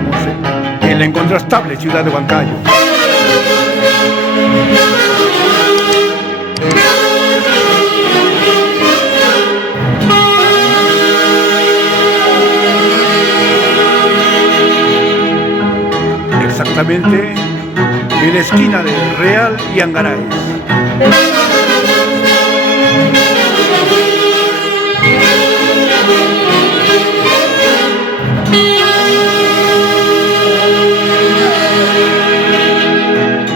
estamos en la incontrastable ciudad de Huancayo. Exactamente en la esquina de Real y Angaray.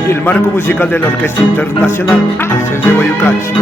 Y el marco musical de la Orquesta Internacional Haces de Guayucachi.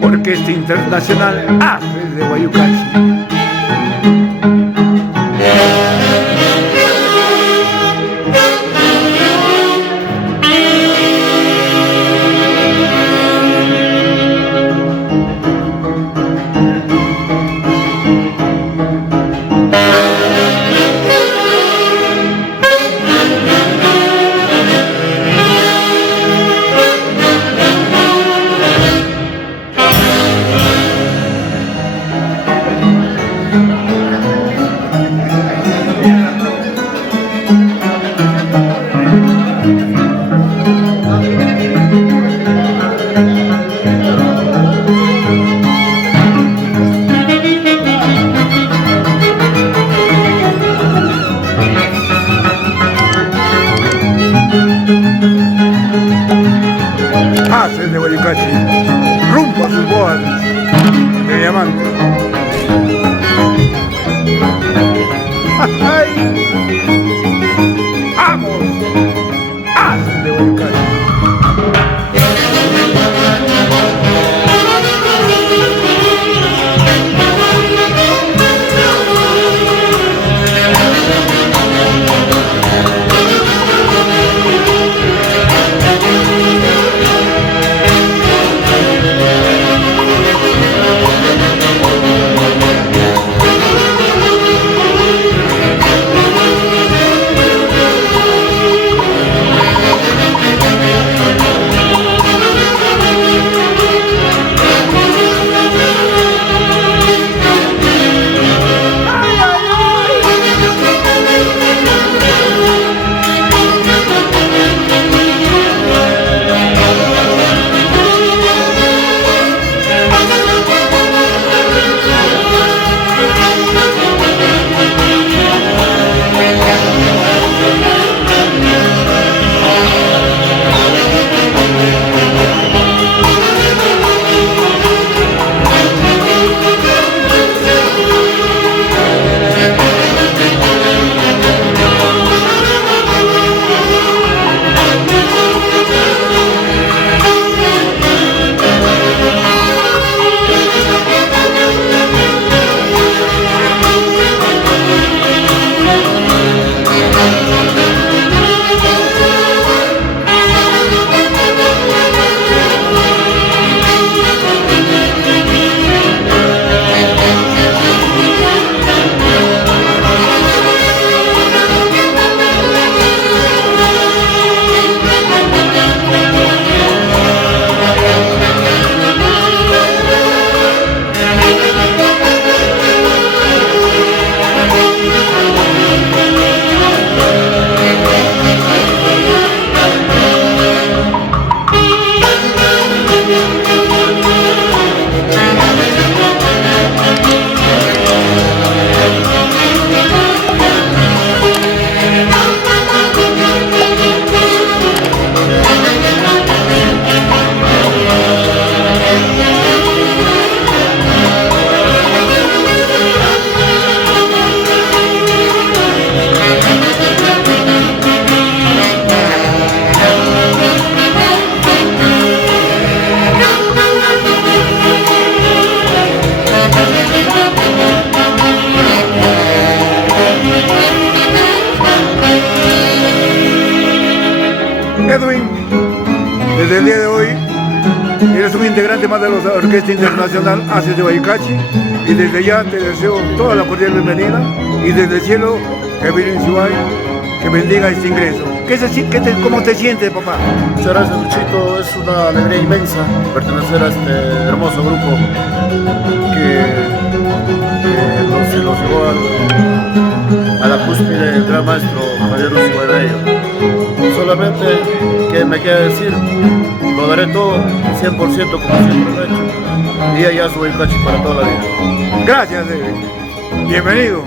Orquesta Internacional Haces de Guayucachi. Haces de Guayucachi, rumbo a sus bodas de diamante. ¡Ay! ¡Vamos! Haces de Guayucachi. Edwin, desde el día de hoy eres un integrante más de la Orquesta Internacional Haces de Guayucachi y desde ya te deseo toda la cordial bienvenida y desde el cielo que viene que bendiga este ingreso. ¿Cómo te sientes, papá? Muchas gracias, Luchito. Es una alegría inmensa pertenecer a este hermoso grupo que nos llevó a la cúspide del gran maestro Javier Lucio Guaybello. Solamente que me queda decir, lo daré todo 100% como siempre lo he hecho. Y allá su Guayucachi para toda la vida. Gracias, David. Bienvenido.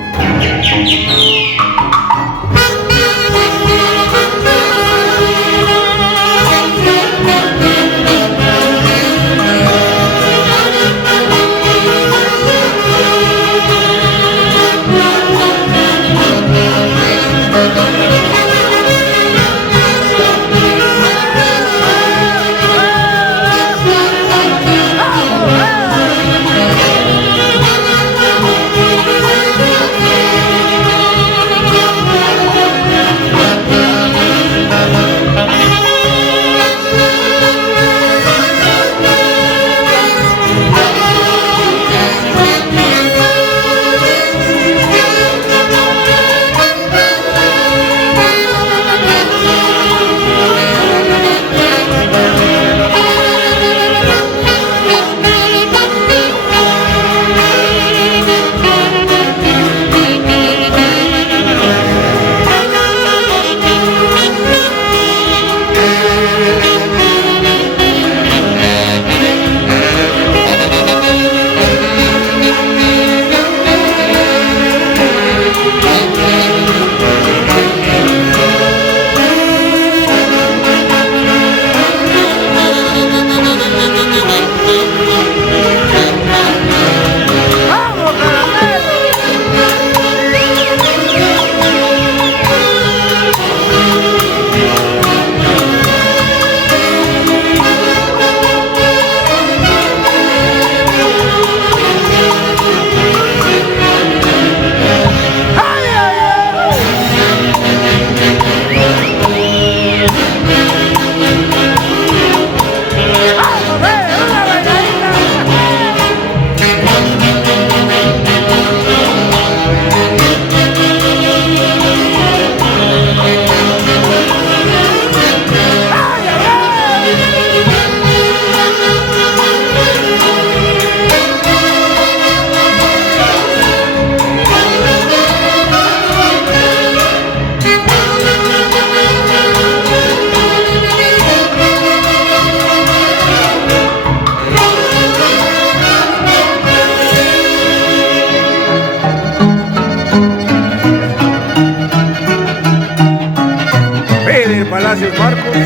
Palacios Marcos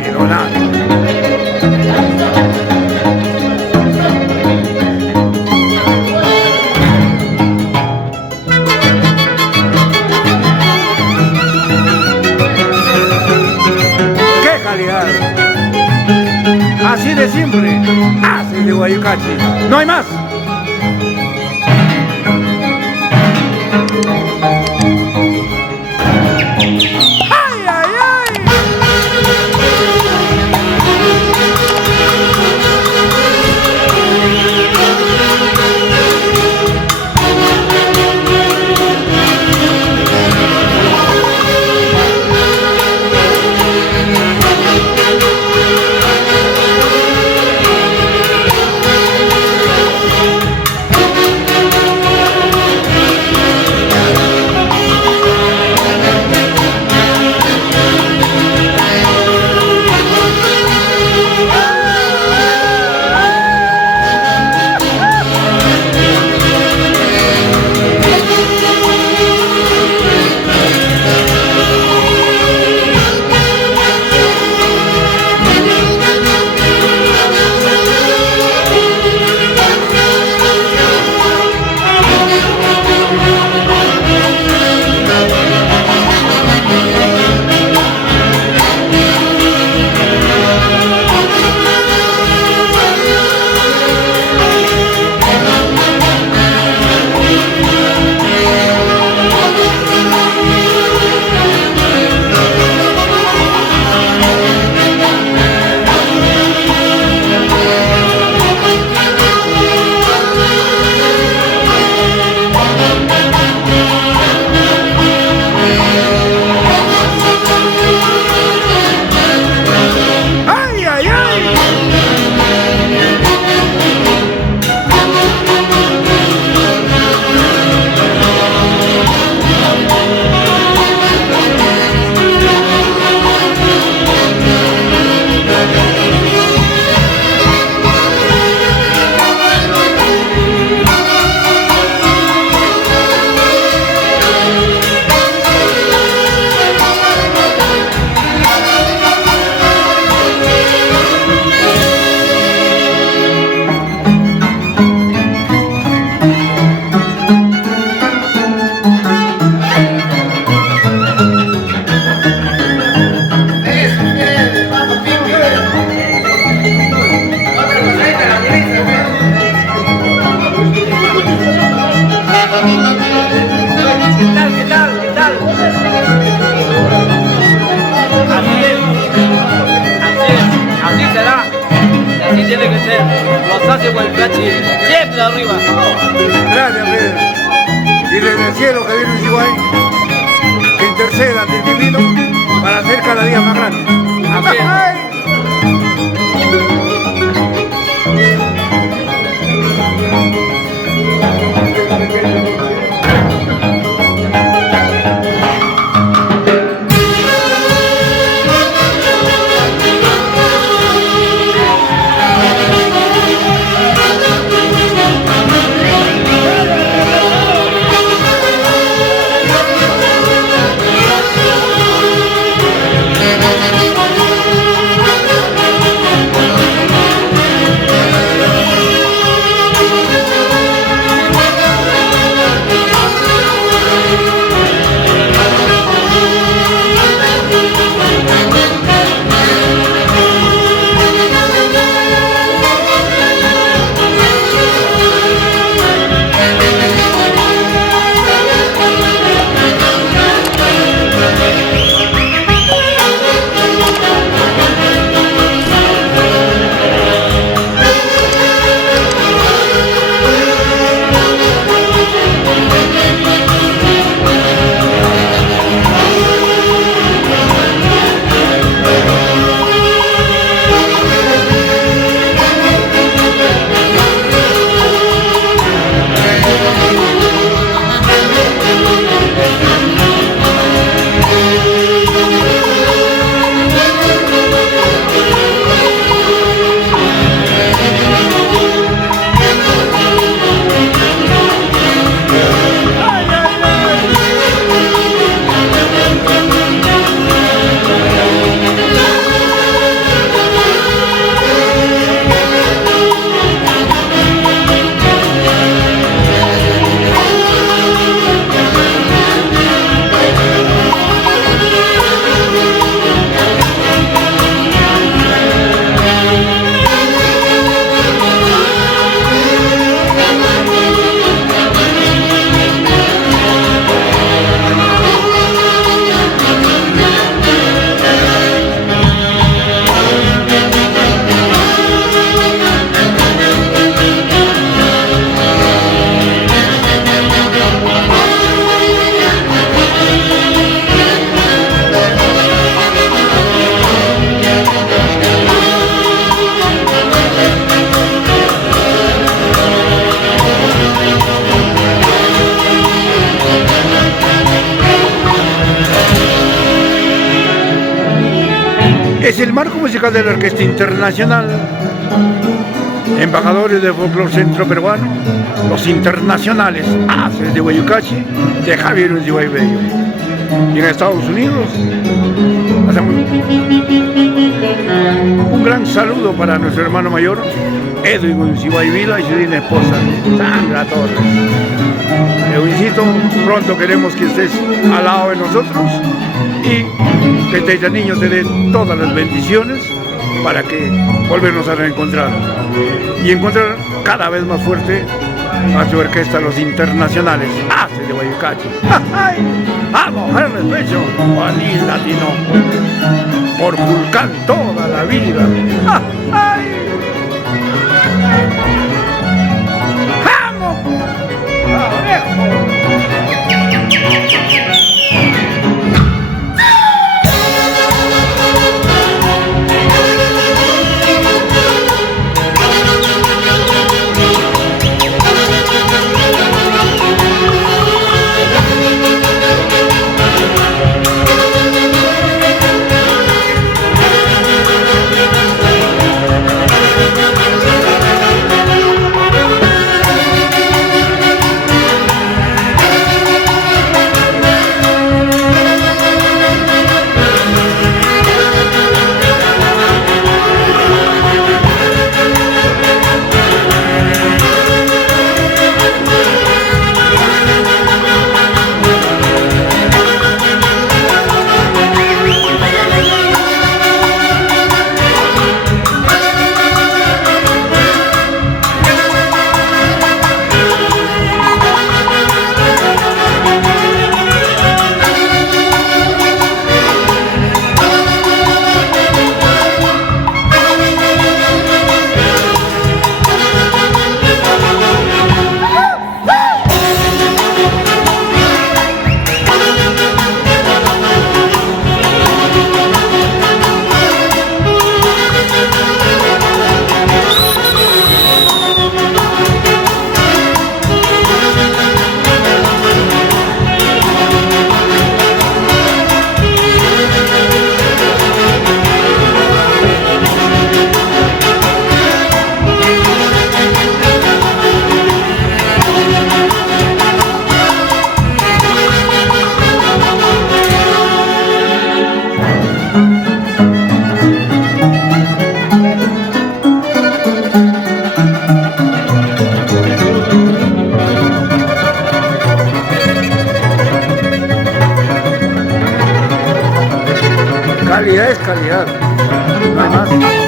y Donato. ¡Qué calidad! Así de simple, Haces de Guayucachi. ¡No hay más! de Huaycachi, siempre arriba. Gracias, Pedro. Y desde el cielo que viene Ushuaia, que interceda ante el divino para ser cada día más grande. Amén. Es el marco musical de la Orquesta Internacional. Embajadores del folclore centro peruano, los internacionales Haces de Huaycachi, de Javier Ushuaia Bello. Y en Estados Unidos hacemos un gran saludo para nuestro hermano mayor, Edwin Ushuaia Vila, y su linda esposa, Sandra Torres. Edwincito, pronto queremos que estés al lado de nosotros y que este niño te dé todas las bendiciones para que volvernos a reencontrar y encontrar cada vez más fuerte a su orquesta, los internacionales Haces de Huaycachi. ¡A mojar el pecho! Juanín Latino, por Julcán toda la vida. ¡Vamos! calidad es calidad, no hay más.